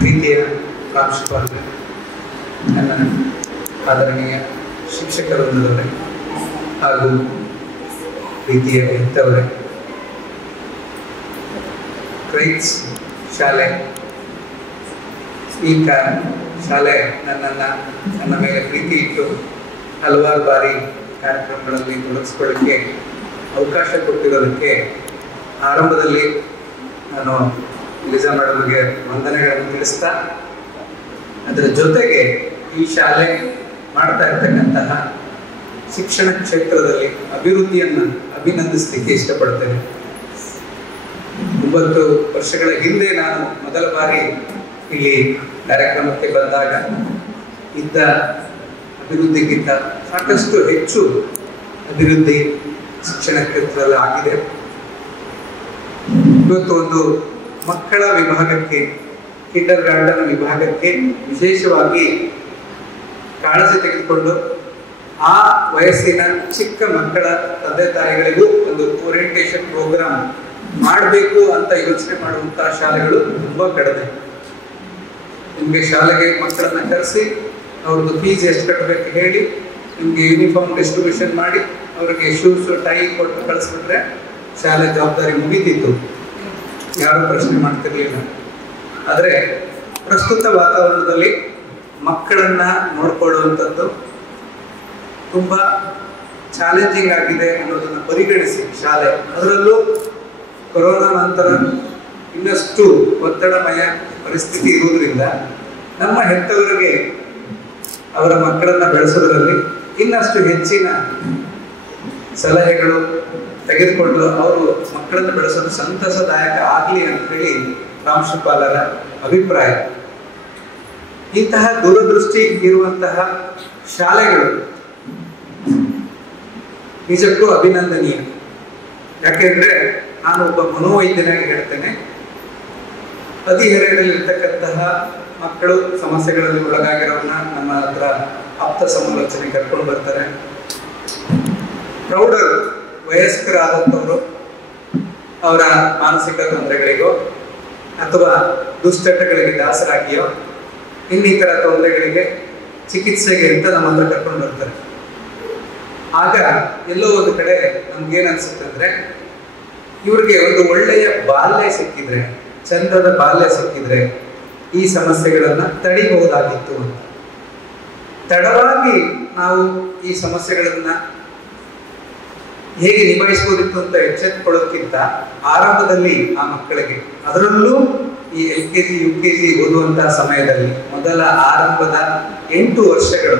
ಪ್ರೀತಿಯ ಪ್ರಾಂಶುಪಾಲರೇ, ನನ್ನ ಆದರಣೀಯ ಶಿಕ್ಷಕ ವೃಂದದವರೇ ಹಾಗೂ ಪ್ರೀತಿಯ ಹೆತ್ತವರೇ, ಕ್ರೈಟ್ಸ್ ಶಾಲೆ ಈ ಶಾಲೆ ನನ್ನ ಮೇಲೆ ಪ್ರೀತಿ ಇಟ್ಟು ಹಲವಾರು ಬಾರಿ ಕಾರ್ಯಕ್ರಮಗಳಲ್ಲಿ ತೊಡಗಿಸ್ಕೊಳ್ಳೋಕ್ಕೆ ಅವಕಾಶ ಕೊಟ್ಟಿರೋದಕ್ಕೆ ಆರಂಭದಲ್ಲಿ ನಾನು ಲಿಜಾ ಮೇಡಮ್ಗೆ ವಂದನೆಗಳನ್ನು ತಿಳಿಸ್ತಾ, ಅದರ ಜೊತೆಗೆ ಈ ಶಾಲೆ ಮಾಡ್ತಾ ಇರ್ತಕ್ಕಂತಹ ಶಿಕ್ಷಣ ಕ್ಷೇತ್ರದಲ್ಲಿ ಅಭಿವೃದ್ಧಿಯನ್ನು ಅಭಿನಂದಿಸಲಿಕ್ಕೆ ಇಷ್ಟಪಡ್ತೇನೆ. 9 ವರ್ಷಗಳ ಹಿಂದೆ ನಾನು ಮೊದಲ ಬಾರಿ ಇಲ್ಲಿ ಕಾರ್ಯಕ್ರಮಕ್ಕೆ ಬಂದಾಗ ಇದ್ದ ಅಭಿವೃದ್ಧಿಗಿಂತ ಸಾಕಷ್ಟು ಹೆಚ್ಚು ಅಭಿವೃದ್ಧಿ ಶಿಕ್ಷಣ ಕ್ಷೇತ್ರದಲ್ಲಿ ಆಗಿದೆ. ಇವತ್ತು ಒಂದು ಮಕ್ಕಳ ವಿಭಾಗಕ್ಕೆ, ಕಿಂಡರ್ ಗಾರ್ಡನ್ ವಿಭಾಗಕ್ಕೆ ವಿಶೇಷವಾಗಿ ಕಾಳಜಿ ತೆಗೆದುಕೊಂಡು ಆ ವಯಸ್ಸಿನ ಚಿಕ್ಕ ಮಕ್ಕಳ ತಂದೆ ತಾಯಿಗಳಿಗೂ ಒಂದು ಓರಿಯೆಂಟೇಷನ್ ಪ್ರೋಗ್ರಾಮ್ ಮಾಡಬೇಕು ಅಂತ ಯೋಚನೆ ಮಾಡುವಂತಹ ಶಾಲೆಗಳು ತುಂಬಾ ಕಡಿಮೆ. ನಿಮಗೆ ಶಾಲೆಗೆ ಮಕ್ಕಳನ್ನ ಕರೆಸಿ ಅವ್ರದ್ದು ಫೀಸ್ ಎಷ್ಟು ಕಟ್ಟಬೇಕು ಹೇಳಿ, ನಿಮಗೆ ಯೂನಿಫಾರ್ಮ್ ಡಿಸ್ಟ್ರಿಬ್ಯೂಷನ್ ಮಾಡಿ ಅವರಿಗೆ ಶೂಸ್ ಟೈ ಕೊಟ್ಟು ಕಳಿಸ್ಬಿಟ್ರೆ ಶಾಲೆ ಜವಾಬ್ದಾರಿ ಮುಗಿತಿತ್ತು, ಯಾರು ಪ್ರಶ್ನೆ ಮಾಡ್ತಿರ್ಲಿಲ್ಲ. ಆದರೆ ಪ್ರಸ್ತುತ ವಾತಾವರಣದಲ್ಲಿ ಮಕ್ಕಳನ್ನ ನೋಡ್ಕೊಳ್ಳುವಂಥದ್ದು ತುಂಬ ಚಾಲೆಂಜಿಂಗ್ ಆಗಿದೆ ಅನ್ನೋದನ್ನು ಪರಿಗಣಿಸಿ ಶಾಲೆ, ಅದರಲ್ಲೂ ಕೊರೋನಾ ನಂತರ ಇನ್ನಷ್ಟು ಒತ್ತಡಮಯ ಪರಿಸ್ಥಿತಿ ಇರುವುದರಿಂದ ನಮ್ಮ ಹೆತ್ತವರಿಗೆ ಅವರ ಮಕ್ಕಳನ್ನ ಬೆಳೆಸೋದ್ರಲ್ಲಿ ಇನ್ನಷ್ಟು ಹೆಚ್ಚಿನ ಸಲಹೆಗಳು ತೆಗೆದುಕೊಂಡು ಅವರು ಮಕ್ಕಳನ್ನು ಬೆಳೆಸೋದು ಸಂತಸದಾಯಕ ಆಗಲಿ ಅಂತ ಹೇಳಿ ಪ್ರಾಂಶುಪಾಲರ ಅಭಿಪ್ರಾಯ. ಇಂತಹ ದೂರದೃಷ್ಟಿ ಇರುವಂತಹ ಶಾಲೆಗಳು ನಿಜಕ್ಕೂ ಅಭಿನಂದನೀಯ. ಯಾಕೆಂದ್ರೆ ನಾನು ಒಬ್ಬ ಮನೋವೈದ್ಯನಾಗಿ ಹೇಳ್ತೇನೆ, ಹದಿಹರೆಯದಲ್ಲಿರ್ತಕ್ಕಂತಹ ಮಕ್ಕಳು ಸಮಸ್ಯೆಗಳಲ್ಲಿ ಒಳಗಾಗಿರೋರನ್ನ ನಮ್ಮ ಹತ್ರ ಆಪ್ತ ಸಮಾಲೋಚನೆ ಕರ್ಕೊಂಡು ಬರ್ತಾರೆ. ಪ್ರೌಢರು, ವಯಸ್ಕರಾದಂಥವರು ಅವರ ಮಾನಸಿಕ ತೊಂದರೆಗಳಿಗೋ ಅಥವಾ ದುಶ್ಚಟಗಳಿಗೆ ದಾಸರಾಗಿಯೋ ಇನ್ನಿತರ ತೊಂದರೆಗಳಿಗೆ ಚಿಕಿತ್ಸೆಗೆ ಅಂತ ನಮ್ಮ ಹತ್ರ ಕರ್ಕೊಂಡು ಬರ್ತಾರೆ. ಆಗ ಎಲ್ಲೋ ಒಂದು ಕಡೆ ನಮ್ಗೇನ್ ಅನ್ಸುತ್ತೆ ಅಂದ್ರೆ, ಇವ್ರಿಗೆ ಒಂದು ಒಳ್ಳೆಯ ಬಾಲ್ಯ ಸಿಕ್ಕಿದ್ರೆ, ಚಂದದ ಬಾಲ್ಯ ಸಿಕ್ಕಿದ್ರೆ ಈ ಸಮಸ್ಯೆಗಳನ್ನ ತಡಿಬಹುದಾಗಿತ್ತು ಅಂತ. ತಡವಾಗಿ ನಾವು ಈ ಸಮಸ್ಯೆಗಳನ್ನ ಹೇಗೆ ನಿಭಾಯಿಸಬಹುದಿತ್ತು ಅಂತ ಎಚ್ಚೆತ್ತುಕೊಳ್ಳೋದಕ್ಕಿಂತ ಆರಂಭದಲ್ಲಿ ಆ ಮಕ್ಕಳಿಗೆ, ಅದರಲ್ಲೂ ಈ LKG UKG ಓದುವಂತಹ ಸಮಯದಲ್ಲಿ ಮೊದಲ ಆರಂಭದ 8 ವರ್ಷಗಳು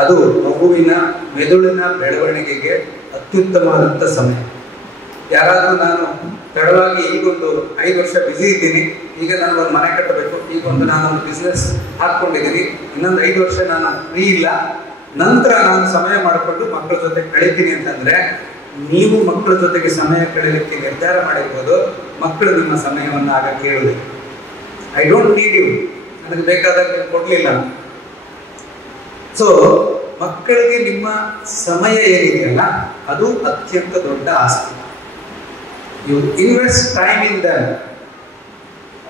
ಅದು ಮಗುವಿನ ಮೆದುಳಿನ ಬೆಳವಣಿಗೆಗೆ ಅತ್ಯುತ್ತಮವಾದಂಥ ಸಮಯ. ಯಾರಾದ್ರೂ ನಾನು ತಡವಾಗಿ ಈಗೊಂದು 5 ವರ್ಷ ಬಿಸಿ ಇದ್ದೀನಿ, ಈಗ ನಾನು ಒಂದು ಮನೆ ಕಟ್ಟಬೇಕು, ಈಗೊಂದು ನಾನೊಂದು ಬಿಸ್ನೆಸ್ ಹಾಕೊಂಡಿದ್ದೀನಿ, ಇನ್ನೊಂದು 5 ವರ್ಷ ನಾನು ಫ್ರೀ ಇಲ್ಲ, ನಂತರ ನಾನು ಸಮಯ ಮಾಡಿಕೊಂಡು ಮಕ್ಕಳ ಜೊತೆ ಕಳೀತೀನಿ ಅಂತಂದ್ರೆ, ನೀವು ಮಕ್ಕಳ ಜೊತೆಗೆ ಸಮಯ ಕಳೆಯಲಿಕ್ಕೆ ನಿರ್ಧಾರ ಮಾಡಿರ್ಬೋದು, ಮಕ್ಕಳು ನಿಮ್ಮ ಸಮಯವನ್ನು ಆಗ ಕೇಳುವುದಿಲ್ಲ. ಐ ಡೋಂಟ್ ನೀಡ್ ಯು, ನನಗೆ ಬೇಕಾದಾಗ ನೀವು ಕೊಡ್ಲಿಲ್ಲ. ಸೊ ಮಕ್ಕಳಿಗೆ ನಿಮ್ಮ ಸಮಯ ಏನಿದೆಯಲ್ಲ ಅದು ಅತ್ಯಂತ ದೊಡ್ಡ ಆಸ್ತಿ. You invest time in them,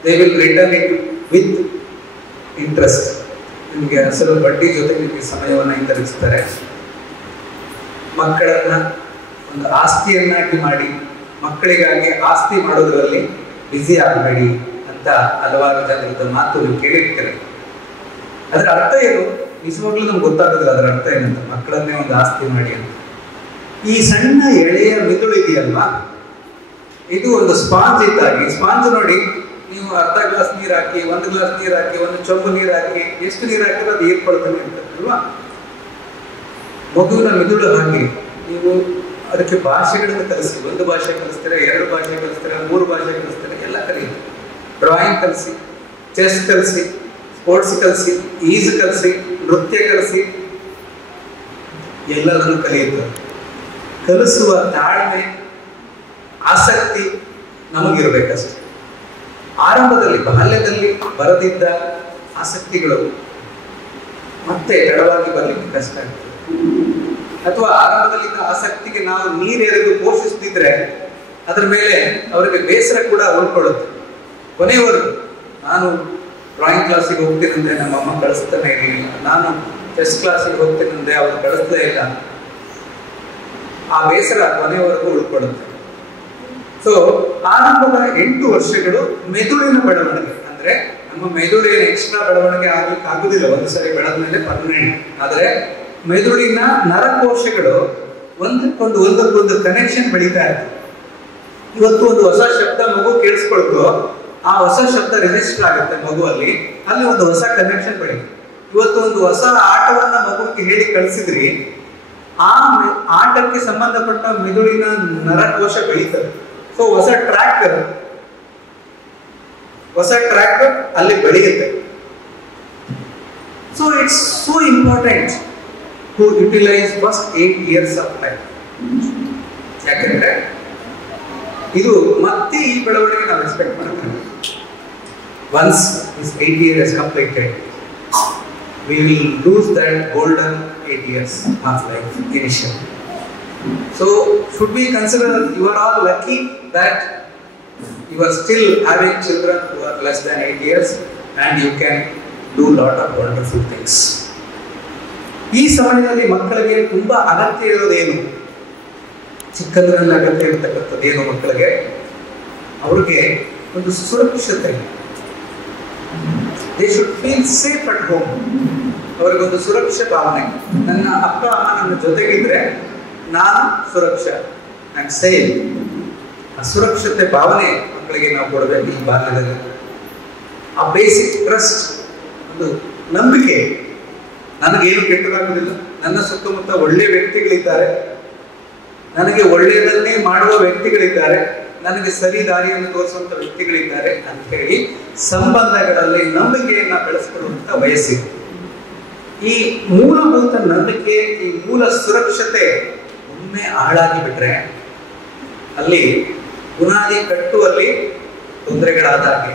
they will return it with interest. ನಿಮಗೆ ಅಸಲು ಬಡ್ಡಿ ಜೊತೆಗೆ ನಿಮಗೆ ಸಮಯವನ್ನು ಹಿಂತಿರುಗಿಸ್ತಾರೆ. ಮಕ್ಕಳನ್ನ ಒಂದು ಆಸ್ತಿಯನ್ನಾಗಿ ಮಾಡಿ ಮಕ್ಕಳಿಗಾಗಿ ಆಸ್ತಿ ಮಾಡೋದ್ರಲ್ಲಿ ಬ್ಯುಸಿ ಆಗಬೇಡಿ ಅಂತ ಹಲವಾರು ಜನರದ ಮಾತು ನೀವು ಕೇಳಿರ್ತೀರ. ಅದರ ಅರ್ಥ ಏನು? ನಿಜವಾಗ್ಲೂ ನಮ್ಗೆ ಗೊತ್ತಾಗೋದಿಲ್ಲ ಅದರ ಅರ್ಥ ಏನಂತ. ಮಕ್ಕಳನ್ನೇ ಒಂದು ಆಸ್ತಿ ಮಾಡಿ ಅಂತ. ಈ ಸಣ್ಣ ಎಳೆಯ ಮಿದುಳು ಇದೆಯಲ್ವಾ, ಇದು ಒಂದು ಸ್ಪಾಂಜ್ ಇದ್ದಾಗಿ, ಸ್ಪಾಂಜ್ ನೋಡಿ, ನೀವು ಅರ್ಧ ಗ್ಲಾಸ್ ನೀರು ಹಾಕಿ, 1 ಗ್ಲಾಸ್ ನೀರು ಹಾಕಿ, 1 ಚೊಂಬು ನೀರು ಹಾಕಿ, ಎಷ್ಟು ನೀರು ಹಾಕಿದ್ರೆ ಅದು ಹೀರ್ಕೊಳ್ತಾನೆ ಇರ್ತದಲ್ವಾ. ಮಗುವಿನ ಮಿದುಳು ಹಾಗೆ ನೀವು ಅದಕ್ಕೆ ಭಾಷೆಗಳನ್ನು ಕಲಿಸಿ, 1 ಭಾಷೆ ಕಲಿಸ್ತಾರೆ, 2 ಭಾಷೆ ಕಲಿಸ್ತಾರೆ, 3 ಭಾಷೆ ಕಲಿಸ್ತಾರೆ, ಎಲ್ಲ ಕಲಿಯುತ್ತೆ. ಡ್ರಾಯಿಂಗ್ ಕಲಿಸಿ, ಚೆಸ್ ಕಲಿಸಿ, ಸ್ಪೋರ್ಟ್ಸ್ ಕಲಿಸಿ, ಈಜು ಕಲಿಸಿ, ನೃತ್ಯ ಕಲಿಸಿ, ಎಲ್ಲದನ್ನು ಕಲಿಯುತ್ತದೆ. ಕಲಿಸುವ ತಾಳ್ಮೆ, ಆಸಕ್ತಿ ನಮಗಿರ್ಬೇಕಷ್ಟೆ. ಆರಂಭದಲ್ಲಿ ಬಾಲ್ಯದಲ್ಲಿ ಬರದಿದ್ದ ಆಸಕ್ತಿಗಳು ಮತ್ತೆ ತಡವಾಗಿ ಬರಲಿಕ್ಕೆ ಕಷ್ಟ ಆಗ್ತದೆ. ಅಥವಾ ಆರಂಭದಲ್ಲಿದ್ದ ಆಸಕ್ತಿಗೆ ನಾವು ನೀರೆರೆದು ಪೋಷಿಸ್ತಿದ್ರೆ ಅದರ ಮೇಲೆ ಅವರಿಗೆ ಬೇಸರ ಕೂಡ ಉಳ್ಕೊಳ್ಳುತ್ತೆ. ಕೊನೆಯವರೆಗೂ ನಾನು ಡ್ರಾಯಿಂಗ್ ಕ್ಲಾಸಿಗೆ ಹೋಗ್ತೀನಂದ್ರೆ ನಮ್ಮಮ್ಮ ಕಳಿಸ್ತಾನೆ ಇರಲಿಲ್ಲ, ನಾನು ಚೆಸ್ ಕ್ಲಾಸಿಗೆ ಹೋಗ್ತೀನಂದ್ರೆ ಅವ್ರು ಕಳಿಸ್ಲೇ ಇಲ್ಲ. ಆ ಬೇಸರ ಕೊನೆಯವರೆಗೂ ಉಳ್ಕೊಳ್ಳುತ್ತೆ. ಸೊ ಆರಂಭದ 8 ವರ್ಷಗಳು ಮೆದುಳಿನ ಬೆಳವಣಿಗೆ, ಅಂದ್ರೆ ನಮ್ಮ ಮೆದುಳಿನ ಎಕ್ಸ್ಟ್ರಾ ಬೆಳವಣಿಗೆ ಆಗ್ಲಿಕ್ಕೆ ಆಗುದಿಲ್ಲ, ಒಂದು ಸರಿ ಬೆಳೆದ್ಮೇಲೆ ಪರ್ಮನೆಂಟ್. ಆದ್ರೆ ಮೆದುಳಿನ ನರಕೋಶಗಳು ಒಂದಕ್ಕೊಂದು ಕನೆಕ್ಷನ್ ಬೆಳೀತಾ ಇರ್ತದೆ. ಇವತ್ತು ಒಂದು ಹೊಸ ಶಬ್ದ ಮಗು ಕೇಳಿಸ್ಕೊಳ್ತು, ಆ ಹೊಸ ಶಬ್ದ ರಿಜಿಸ್ಟರ್ ಆಗುತ್ತೆ ಮಗುವಲ್ಲಿ, ಅಲ್ಲಿ ಒಂದು ಹೊಸ ಕನೆಕ್ಷನ್ ಬೆಳೀತು. ಇವತ್ತು ಒಂದು ಹೊಸ ಆಟವನ್ನ ಮಗುವಿಗೆ ಹೇಳಿ ಕಳಿಸಿದ್ರಿ, ಆ ಆಟಕ್ಕೆ ಸಂಬಂಧಪಟ್ಟ ಮೆದುಳಿನ ನರಕೋಶ ಬೆಳೀತದೆ. ಸೊ ಹೊಸ ಟ್ರ್ಯಾಕ್ ಅಲ್ಲಿ ಬೆಳೆಯುತ್ತೆ. So it's so important to utilise first 8 years of life. ಯಾಕಂದ್ರೆ ಇದು ಮತ್ತೆ ಈ ಬೆಳವಣಿಗೆ ನಾವು ಎಕ್ಸ್ಪೆಕ್ಟ್ ಮಾಡ್ತೇವೆ. Once this 8 years is completed, we will lose that golden 8 years of life initially. So should we consider that you are all lucky that you are still having children who are less than 8 years and you can do lot of wonderful things. ಈ ಸಮಯದಲ್ಲಿ ಮಕ್ಕಳಿಗೆ ತುಂಬಾ ಅಗತ್ಯ ಇರೋದೇನು? ಚಿಕ್ಕಂದ್ರಲ್ಲಿ ಅಗತ್ಯ ಇರತಕ್ಕಂಥದ್ದು ಏನು ಮಕ್ಕಳಿಗೆ? ಅವ್ರಿಗೆ ಒಂದು ಸುರಕ್ಷತೆ. They should feel safe at home. ಅವ್ರಿಗೊಂದು ಸುರಕ್ಷೆ ಭಾವನೆ. ನನ್ನ ಅಪ್ಪ ಅಮ್ಮ ನನ್ನ ಜೊತೆಗಿದ್ರೆ ನಾನು ಸುರಕ್ಷಾ, ಐ ಆಮ್ ಸೇಫ್. ಆ ಸುರಕ್ಷತೆ ಭಾವನೆ ಮಕ್ಕಳಿಗೆ ನಾವು ಕೊಡಬೇಕು ಈ ಬಾಲ್ಯದಲ್ಲಿ. ಆ ಬೇಸಿಕ್ ಟ್ರಸ್ಟ್, ಒಂದು ನಂಬಿಕೆ, ನನಗೇನು ಕೆಟ್ಟದಾಗುವುದಿಲ್ಲ, ನನ್ನ ಸುತ್ತಮುತ್ತ ಒಳ್ಳೆ ವ್ಯಕ್ತಿಗಳಿದ್ದಾರೆ, ನನಗೆ ಒಳ್ಳೆಯದನ್ನೇ ಮಾಡುವ ವ್ಯಕ್ತಿಗಳಿದ್ದಾರೆ, ನನಗೆ ಸರಿ ದಾರಿಯನ್ನು ತೋರಿಸುವಂತ ವ್ಯಕ್ತಿಗಳಿದ್ದಾರೆ ಅಂತ ಹೇಳಿ ಸಂಬಂಧಗಳಲ್ಲಿ ನಂಬಿಕೆಯನ್ನ ಬೆಳೆಸಿಕೊಳ್ಳುವಂತ ವಯಸ್ಸಿದೆ. ಈ ಮೂಲಭೂತ ನಂಬಿಕೆ, ಈ ಮೂಲ ಸುರಕ್ಷತೆ ಒಮ್ಮೆ ಹಾಳಾಗಿ ಬಿಟ್ರೆ ಅಲ್ಲಿ ಬುನಾದಿ ಕಟ್ಟುವಲ್ಲಿ ತೊಂದರೆಗಳಾದ ಹಾಗೆ.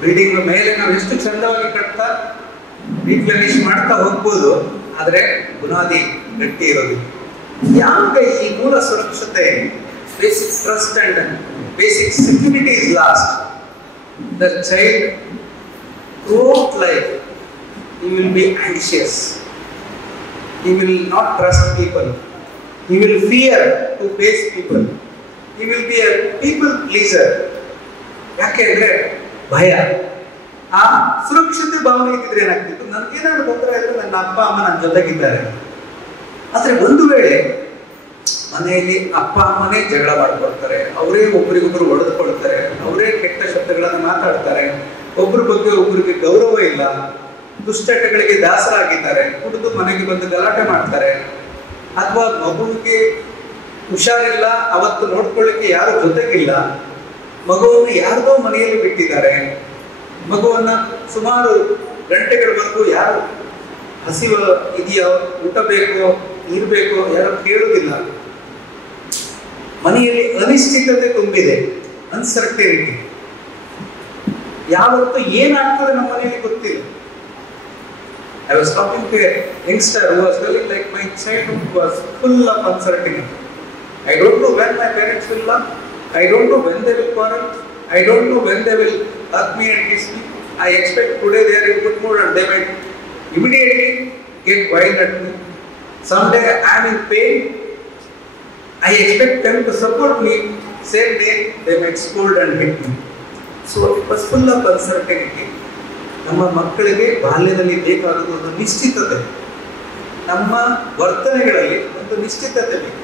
ಬಿಲ್ಡಿಂಗ್ ಮೇಲೆ ನಾವು ಎಷ್ಟು ಚಂದವಾಗಿ ಕಟ್ತಾ ರೀಪ್ಲೆನಿಶ್ ಮಾಡ್ತಾ ಹೋಗ್ಬೋದು, ಆದ್ರೆ ಬುನಾದಿ ಗಟ್ಟಿ ಇರೋದಿಲ್ಲ. ಯಾವಾಗ ಈ ಮೂಲ ಸುರಕ್ಷತೆ, basic trust and basic security is last, the child throughout life he will be anxious, he will not trust people, he will fear to face people, he will be a people pleaser. ಯಾಕೆಂದ್ರೆ ಭಯ. ಆ ಸುರಕ್ಷತೆ ಭಾವನೆ ಇದ್ದಿದ್ರೆ ಏನಾಗ್ತಿತ್ತು, ನನ್ಗೇನಾದ್ರು ತೊಂದರೆ ಆಯ್ತು, ನನ್ನ ಅಪ್ಪ ಅಮ್ಮ ನನ್ನ ಜೊತೆಗಿದ್ದಾರೆ. ಆದ್ರೆ ಒಂದು ವೇಳೆ ಮನೆಯಲ್ಲಿ ಅಪ್ಪ ಅಮ್ಮನೇ ಜಗಳ ಮಾಡ್ಕೊಳ್ತಾರೆ, ಅವರೇ ಒಬ್ರಿಗೊಬ್ರು ಹೊಡೆದುಕೊಳ್ತಾರೆ, ಅವರೇ ಕೆಟ್ಟ ಶಬ್ದಗಳನ್ನು ಮಾತಾಡ್ತಾರೆ, ಒಬ್ರ ಬಗ್ಗೆ ಒಬ್ರಿಗೆ ಗೌರವ ಇಲ್ಲ, ದುಶ್ಚಟಗಳಿಗೆ ದಾಸರಾಗಿದ್ದಾರೆ, ಕುಡಿದು ಮನೆಗೆ ಬಂದು ಗಲಾಟೆ ಮಾಡ್ತಾರೆ, ಅಥವಾ ಮಗುವಿಗೆ ಹುಷಾರಿಲ್ಲ, ಅವತ್ತು ನೋಡ್ಕೊಳ್ಳಿಕ್ಕೆ ಯಾರು ಜೊತೆಗಿಲ್ಲ, ಮಗುವನ್ನು ಯಾರ್ದೋ ಮನೆಯಲ್ಲಿ ಬಿಟ್ಟಿದ್ದಾರೆ, ಮಗುವನ್ನ ಸುಮಾರು ಗಂಟೆಗಳವರೆಗೂ ಯಾರು ಹಸಿವ ಇದೆಯೋ, ಊಟ ಬೇಕೋ, ನೀರು ಬೇಕೋ ಯಾರು ಕೇಳುವುದಿಲ್ಲ, ಮನೆಯಲ್ಲಿ ಅನಿಶ್ಚಿತತೆ ತುಂಬಿದೆ, ಅನ್ಸರ್ಟನಿಟಿ. ಯಾವತ್ತು ಏನಾಗ್ತದೆ ನಮ್ಮ ಮನೆಯಲ್ಲಿ ಗೊತ್ತಿಲ್ಲ. I was talking to a youngster who was telling like my childhood was full of uncertainty. I don't know when my parents will love. I don't know when they will quarrel. I don't know when they will hug me and kiss me. I expect today they are in good mood and they might immediately get wild at me. Someday I am in pain. I expect them to support me. Same day they might scold and hit me. So it was full of uncertainty. ನಮ್ಮ ಮಕ್ಕಳಿಗೆ ಬಾಲ್ಯದಲ್ಲಿ ಬೇಕಾಗುವುದು ಒಂದು ನಿಶ್ಚಿತತೆ, ನಮ್ಮ ವರ್ತನೆಗಳಲ್ಲಿ ಒಂದು ನಿಶ್ಚಿತತೆ ಬೇಕು.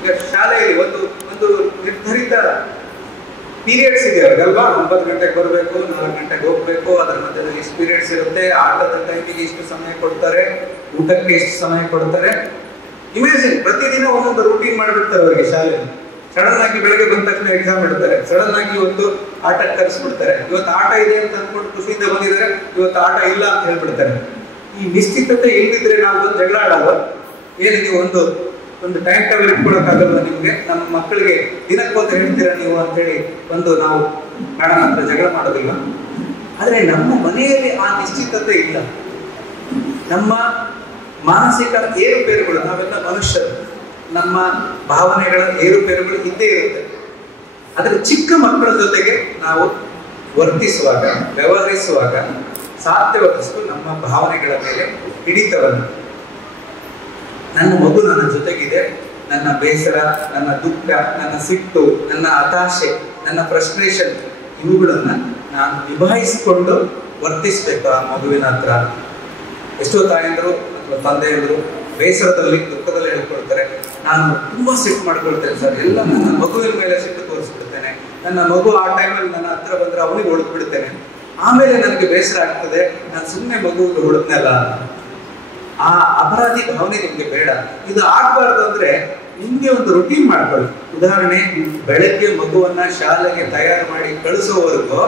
ಈಗ ಶಾಲೆಯಲ್ಲಿ ಒಂದು ನಿರ್ಧರಿತ ಪೀರಿಯಡ್ಸ್ ಇದೆ ಅವ್ರಿಗಲ್ವಾ, 9 ಗಂಟೆಗೆ ಬರಬೇಕು, 4 ಗಂಟೆಗೆ ಹೋಗ್ಬೇಕು, ಅದರ ಮಧ್ಯದಲ್ಲಿ ಇಷ್ಟು ಪೀರಿಯಡ್ಸ್ ಇರುತ್ತೆ, ಆಟದ ಟೈಮಿಗೆ ಇಷ್ಟು ಸಮಯ ಕೊಡ್ತಾರೆ, ಊಟಕ್ಕೆ ಇಷ್ಟು ಸಮಯ ಕೊಡ್ತಾರೆ. ಇಮ್ಯಾಜಿನ್, ಪ್ರತಿದಿನ ಒಂದೊಂದು ರೂಟೀನ್ ಮಾಡಿಬಿಡ್ತಾರೆ ಅವರಿಗೆ ಶಾಲೆಯಲ್ಲಿ. ಸಡನ್ ಆಗಿ ಬೆಳಗ್ಗೆ ಬಂದ ತಕ್ಷಣ ಎಕ್ಸಾಮ್ ಇಡ್ತಾರೆ, ಸಡನ್ ಆಗಿ ಒಂದು ಆಟಕ್ಕೆ ಕರೆಸ್ಬಿಡ್ತಾರೆ. ಇವತ್ತು ಆಟ ಇದೆ ಅಂತ ಅಂದ್ಕೊಂಡು ಖುಷಿಯಿಂದ ಬಂದಿದ್ದಾರೆ, ಇವತ್ತು ಆಟ ಇಲ್ಲ ಅಂತ ಹೇಳ್ಬಿಡ್ತಾರೆ. ಈ ನಿಶ್ಚಿತತೆ ಇಲ್ಲದಿದ್ರೆ ನಾವು ಒಂದು ಜಗಳ ಆಡಲ್ಲ. ಏನು ನೀವು ಒಂದು ಟೈಮ್ ಟೇಬಲ್ ಇಟ್ಕೊಳಕ್ಕಾಗಲ್ಲ ನಿಮ್ಗೆ? ನಮ್ಮ ಮಕ್ಕಳಿಗೆ ದಿನಕ್ಕೊಂದು ಹೇಳ್ತೀರಾ ನೀವು ಅಂತೇಳಿ ನಾವು ಮೇಡಮ್ ಹತ್ರ ಜಗಳ ಮಾಡೋದಿಲ್ಲ. ಆದ್ರೆ ನಮ್ಮ ಮನೆಯಲ್ಲಿ ಆ ನಿಶ್ಚಿತತೆ ಇಲ್ಲ. ನಮ್ಮ ಮಾನಸಿಕ ಏರುಪೇರುಗಳು, ನಾವೆಲ್ಲ ಮನುಷ್ಯರು, ನಮ್ಮ ಭಾವನೆಗಳ ಏರುಪೇರುಗಳು ಇದ್ದೇ ಇರುತ್ತೆ. ಆದರೆ ಚಿಕ್ಕ ಮಕ್ಕಳ ಜೊತೆಗೆ ನಾವು ವರ್ತಿಸುವಾಗ, ವ್ಯವಹರಿಸುವಾಗ ಸಾಧ್ಯವಾದಷ್ಟು ನಮ್ಮ ಭಾವನೆಗಳ ಮೇಲೆ ಹಿಡಿತವನ್ನು, ನನ್ನ ಮಗು ನನ್ನ ಜೊತೆಗಿದೆ, ನನ್ನ ಬೇಸರ, ನನ್ನ ದುಃಖ, ನನ್ನ ಸಿಟ್ಟು, ನನ್ನ ಹತಾಶೆ, ನನ್ನ ಫ್ರಸ್ಟ್ರೇಷನ್, ಇವುಗಳನ್ನ ನಾನು ನಿಭಾಯಿಸಿಕೊಂಡು ವರ್ತಿಸ್ಬೇಕು ಆ ಮಗುವಿನ ಹತ್ರ. ಎಷ್ಟೋ ತಾಯಂದರು ಅಥವಾ ತಂದೆಯವರು ಬೇಸರದಲ್ಲಿ, ದುಃಖದಲ್ಲಿ ಹೇಳ್ಕೊಳ್ತಾರೆ, ನಾನು ತುಂಬಾ ಸಿಟ್ಟು ಮಾಡ್ಕೊಳ್ತೇನೆ ಸರ್, ಎಲ್ಲ ನನ್ನ ಮಗುವಿನ ಮೇಲೆ ಸಿಟ್ಟು ತೋರಿಸ್ಬಿಡ್ತೇನೆ, ನನ್ನ ಮಗು ಆ ಟೈಮಲ್ಲಿ ನನ್ನ ಹತ್ರ ಬಂದ್ರೆ ಅವನಿಗೆ ಹೊಡೆದು ಬಿಡ್ತೇನೆ, ಆಮೇಲೆ ನನಗೆ ಬೇಸರ ಆಗ್ತದೆ, ನಾನು ಸುಮ್ಮನೆ ಮಗುವಿಗೆ ಹೊಡೆದ್ನಲ್ಲ. ಆ ಅಪರಾಧಿ ಭಾವನೆ ನಿಮ್ಗೆ ಬೇಡ. ಇದು ಆಗ್ಬಾರ್ದು ಅಂದ್ರೆ ನಿಮ್ಗೆ ಒಂದು ರುಟೀನ್ ಮಾಡ್ಕೊಳ್ಳಿ. ಉದಾಹರಣೆ, ಬೆಳಗ್ಗೆ ಮಗುವನ್ನ ಶಾಲೆಗೆ ತಯಾರು ಮಾಡಿ ಕಳಿಸೋವರೆಗೂ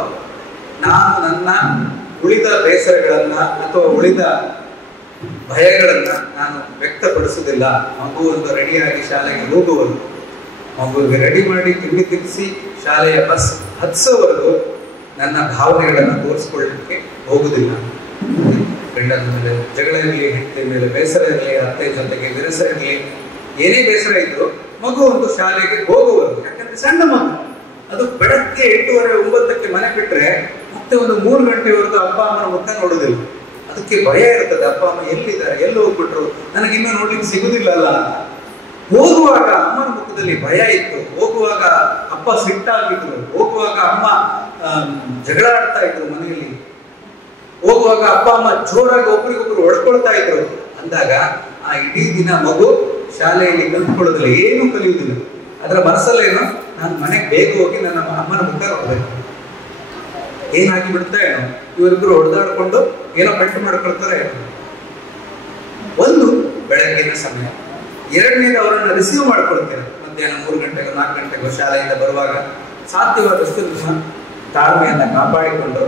ನಾನು ನನ್ನ ಉಳಿದ ಬೇಸರಗಳನ್ನ ಅಥವಾ ಉಳಿದ ಭಯಗಳನ್ನ ನಾನು ವ್ಯಕ್ತಪಡಿಸುವುದಿಲ್ಲ. ಮಗು ಒಂದು ರೆಡಿಯಾಗಿ ಶಾಲೆಗೆ ಹೋಗುವವರೆಗೂ, ಮಗುವಿಗೆ ರೆಡಿ ಮಾಡಿ ತಿಂಡಿ ತಿನ್ನಿಸಿ ಶಾಲೆಯ ಬಸ್ ಹತ್ಸೋವರೆಗೂ ನನ್ನ ಭಾವನೆಗಳನ್ನು ತೋರಿಸ್ಕೊಳ್ಳಲಿಕ್ಕೆ ಹೋಗುದಿಲ್ಲ. ಗಂಡನ ಮೇಲೆ ಜಗಳ ಇರಲಿ, ಹೆಂಡತಿ ಮೇಲೆ ಬೇಸರ ಇರಲಿ, ಅತ್ತೆ ಜೊತೆಗೆ ವಿರಸ ಇರಲಿ, ಏನೇ ಬೇಸರ ಇದ್ರು ಮಗು ಒಂದು ಶಾಲೆಗೆ ಹೋಗುವವರೆಗೂ. ಯಾಕಂದ್ರೆ ಸಣ್ಣ ಮಗು, ಅದು ಬೆಳಗ್ಗೆ 8:30-9ಕ್ಕೆ ಮನೆ ಬಿಟ್ರೆ ಮತ್ತೆ ಒಂದು 3 ಗಂಟೆವರೆಗೂ ಅಪ್ಪ ಅಮ್ಮನ ಮುಖ ನೋಡುದಿಲ್ಲ. ಅದಕ್ಕೆ ಭಯ ಇರ್ತದೆ, ಅಪ್ಪ ಅಮ್ಮ ಎಲ್ಲಿದ್ದಾರೆ, ಎಲ್ಲಿ ಹೋಗ್ಬಿಟ್ರು, ನನಗಿನ್ನೂ ನೋಡ್ಲಿಕ್ಕೆ ಸಿಗುದಿಲ್ಲ ಅಲ್ಲ ಅಂತ. ಹೋಗುವಾಗ ಅಮ್ಮನ ಮುಖದಲ್ಲಿ ಭಯ ಇತ್ತು, ಹೋಗುವಾಗ ಅಪ್ಪ ಸಿಟ್ಟಾಗಿದ್ರು, ಹೋಗುವಾಗ ಅಮ್ಮ ಜಗಳ ಆಡ್ತಾ ಇದ್ರು ಮನೆಯಲ್ಲಿ, ಹೋಗುವಾಗ ಅಪ್ಪ ಅಮ್ಮ ಜೋರಾಗಿ ಒಬ್ರಿಗೊಬ್ರು ಹೊಡ್ಕೊಳ್ತಾ ಇದ್ರು ಅಂದಾಗ ಆ ಇಡೀ ದಿನ ಮಗು ಶಾಲೆಯಲ್ಲಿ ಕಲ್ತ್ಕೊಳ್ಳೋದಿಲ್ಲ, ಏನು ಕಲಿಯುವುದಿಲ್ಲ. ಅದರ ಮನಸ್ಸಲ್ಲೇನೋ ನಾನು ಮನೆಗೆ ಬೇಗ ಹೋಗಿ ನನ್ನ ಅಮ್ಮನ ಮುಖ ನೋಡ್ಬೇಕು, ಏನಾಗಿ ಬಿಡ್ತಾ ಏನೋ, ಇವರಿಬ್ರು ಹೊಡೆದಾಡ್ಕೊಂಡು ಏನೋ ಪೆಟ್ಟು ಮಾಡ್ಕೊಳ್ತಾರೆ. ಒಂದು ಬೆಳಗ್ಗಿನ ಸಮಯ. ಎರಡನೇದು ಅವರನ್ನು ರಿಸೀವ್ ಮಾಡ್ಕೊಳ್ತೇನೆ ಮಧ್ಯಾಹ್ನ 3 ಗಂಟೆಗೋ 4 ಗಂಟೆಗೋ ಶಾಲೆಯಿಂದ ಬರುವಾಗ ಸಾಧ್ಯವಾದಷ್ಟು ತಾಳ್ಮೆಯನ್ನ ಕಾಪಾಡಿಕೊಂಡು